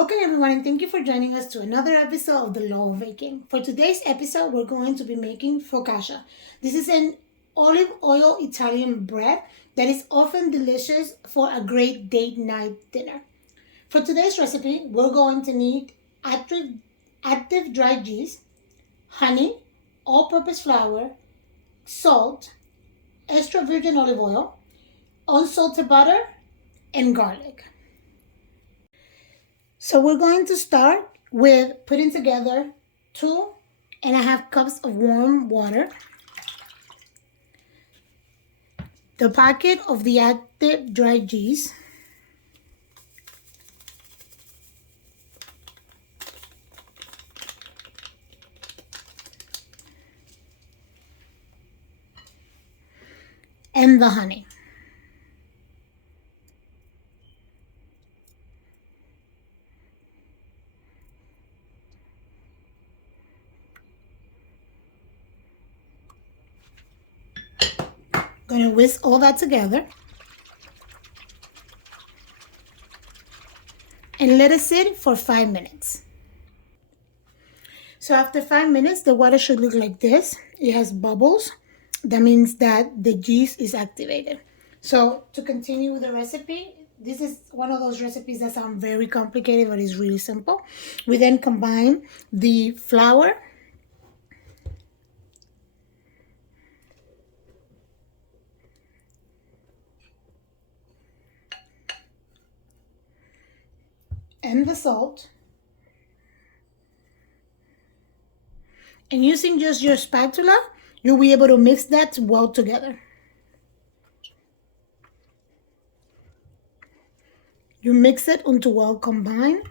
Welcome everyone and thank you for joining us to another episode of The Law of Baking. For today's episode, we're going to be making focaccia. This is an olive oil Italian bread that is often delicious for a great date night dinner. For today's recipe, we're going to need active dried yeast, honey, all-purpose flour, salt, extra virgin olive oil, unsalted butter, and garlic. So we're going to start with putting together 2.5 cups of warm water, the packet of the active dried yeast, and the honey. Going to whisk all that together and let it sit for 5 minutes. So after 5 minutes, the water should look like this. It has bubbles. That means that the yeast is activated. So to continue with the recipe, this is one of those recipes that sound very complicated, but it's really simple. We then combine the flour, and the salt, and using just your spatula, you'll be able to mix that well together. You mix it until well combined.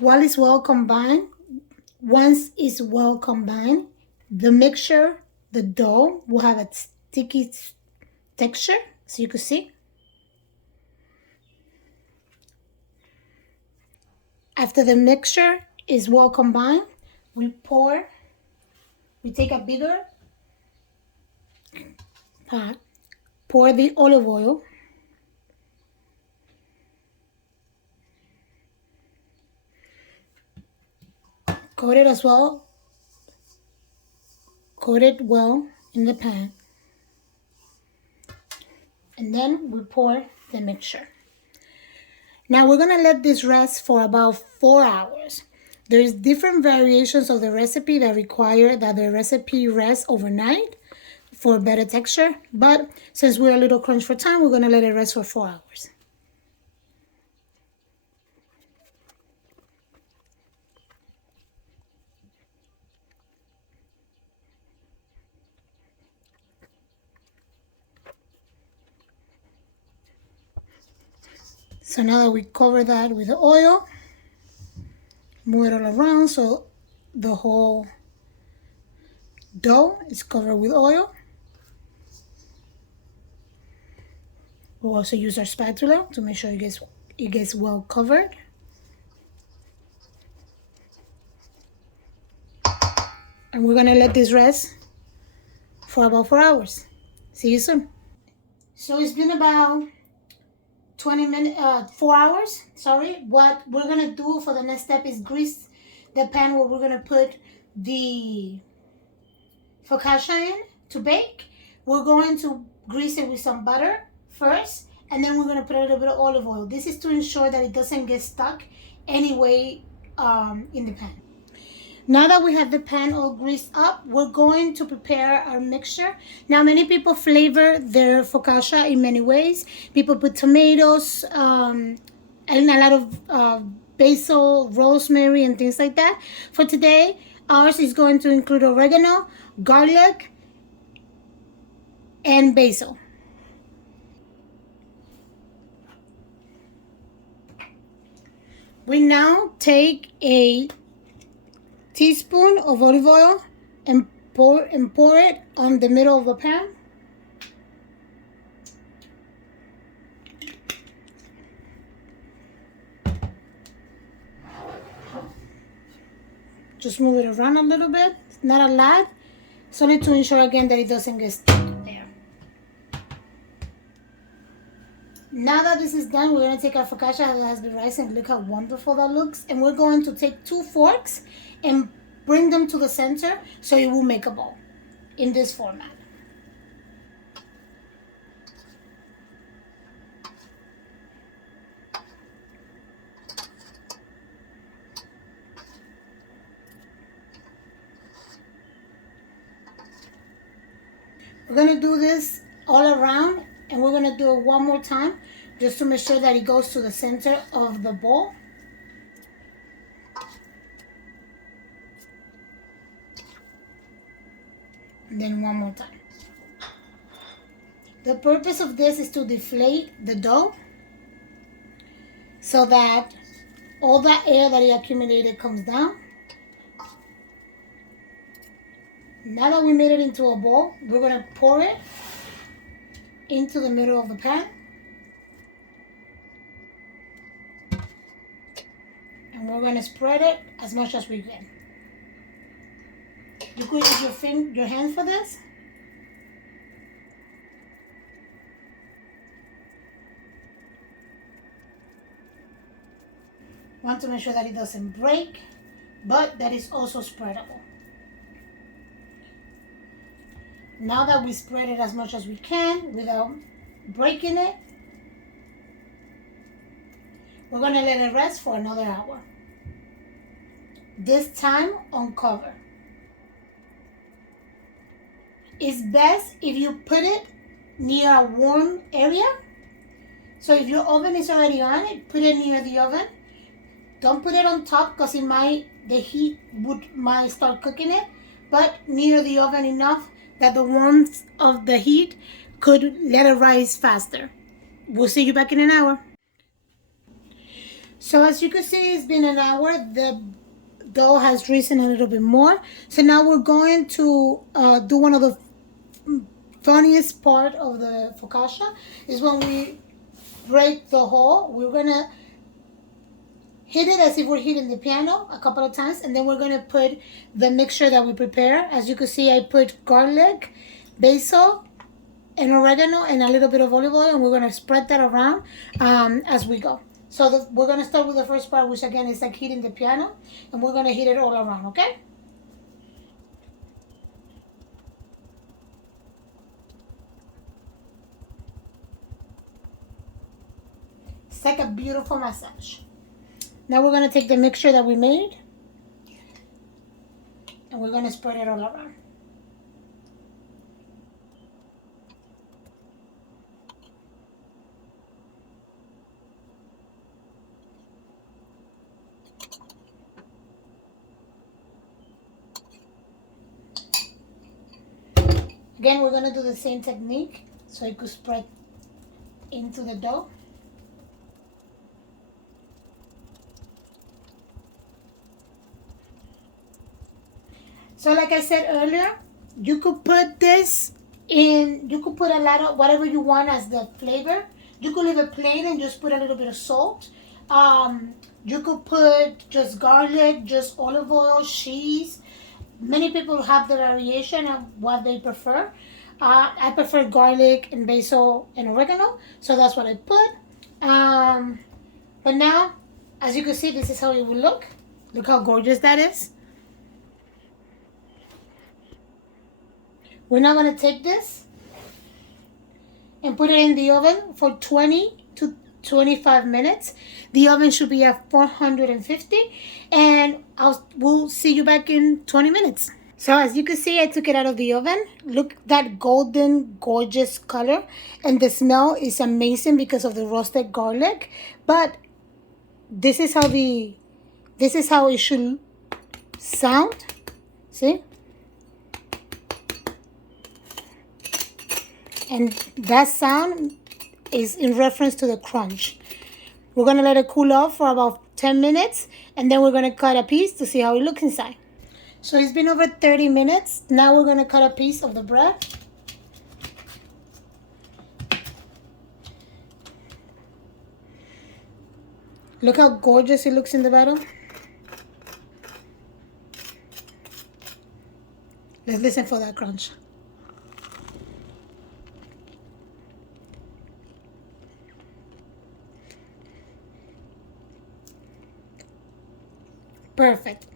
While it's well combined, once it's well combined, the mixture, the dough, will have a sticky texture, so you can see. After the mixture is well combined, we take a bigger pot, pour the olive oil, coat it as well, coat it well in the pan, and then we pour the mixture. Now we're gonna let this rest for about 4 hours. There's different variations of the recipe that require that the recipe rests overnight for better texture, but since we're a little crunched for time, we're gonna let it rest for 4 hours. So now that we cover that with the oil, move it all around so the whole dough is covered with oil. We'll also use our spatula to make sure it gets well covered. And we're gonna let this rest for about 4 hours. See you soon. So it's been about 4 hours, sorry. What we're gonna do for the next step is grease the pan where we're gonna put the focaccia in to bake. We're going to grease it with some butter first, and then we're gonna put a little bit of olive oil. This is to ensure that it doesn't get stuck anyway in the pan. Now that we have the pan all greased up, we're going to prepare our mixture. Now, many people flavor their focaccia in many ways. People put tomatoes and a lot of basil, rosemary, and things like that. For today, ours is going to include oregano, garlic, and basil. We now take a teaspoon of olive oil and pour it on the middle of the pan. Just move it around a little bit, not a lot. So I need to ensure again that it doesn't get stuck there. Now that this is done, we're going to take our focaccia that has been rice, and look how wonderful that looks. And we're going to take 2 forks and bring them to the center so it will make a ball in this format. We're going to do this all around, and we're going to do it one more time just to make sure that it goes to the center of the bowl. And then one more time. The purpose of this is to deflate the dough so that all that air that it accumulated comes down. Now that we made it into a bowl, we're going to pour it into the middle of the pan. And we're going to spread it as much as we can. You could use your hand for this. Want to make sure that it doesn't break, but that it's also spreadable. Now that we spread it as much as we can without breaking it, we're going to let it rest for another hour. This time on cover. It's best if you put it near a warm area. So if your oven is already on it, put it near the oven. Don't put it on top because the heat might start cooking it, but near the oven enough that the warmth of the heat could let it rise faster. We'll see you back in an hour. So as you can see, it's been an hour. The dough has risen a little bit more. So now we're going to do one of the funniest part of the focaccia is when we break the hole. We're gonna hit it as if we're hitting the piano a couple of times, and then we're going to put the mixture that we prepare. As you can see, I put garlic, basil, and oregano, and a little bit of olive oil, and we're going to spread that around as we go. So we're going to start with the first part, which again is like hitting the piano, and we're going to hit it all around, okay? It's like a beautiful massage. Now we're going to take the mixture that we made and we're going to spread it all around. Again, we're going to do the same technique so it could spread into the dough. So like I said earlier, you could put this in, you could put a lot of whatever you want as the flavor. You could leave it plain and just put a little bit of salt. You could put just garlic, just olive oil, cheese. Many people have the variation of what they prefer. I prefer garlic and basil and oregano, so that's what I put. But now, as you can see, this is how it will look. Look how gorgeous that is. We're now going to take this and put it in the oven for 20 to 25 minutes. The oven should be at 450, and we'll see you back in 20 minutes. So as you can see, I took it out of the oven. Look, that golden, gorgeous color, and the smell is amazing because of the roasted garlic. But this is how it should sound. See? And that sound is in reference to the crunch. We're going to let it cool off for about 10 minutes, and then we're going to cut a piece to see how it looks inside. So it's been over 30 minutes. Now we're going to cut a piece of the bread. Look how gorgeous it looks in the bottom. Let's listen for that crunch. Perfect.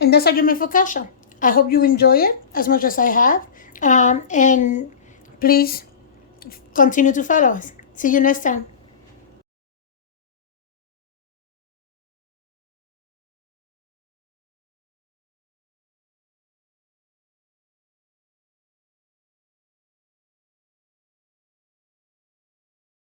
And that's how you make focaccia. I hope you enjoy it as much as I have. And please continue to follow us. See you next time.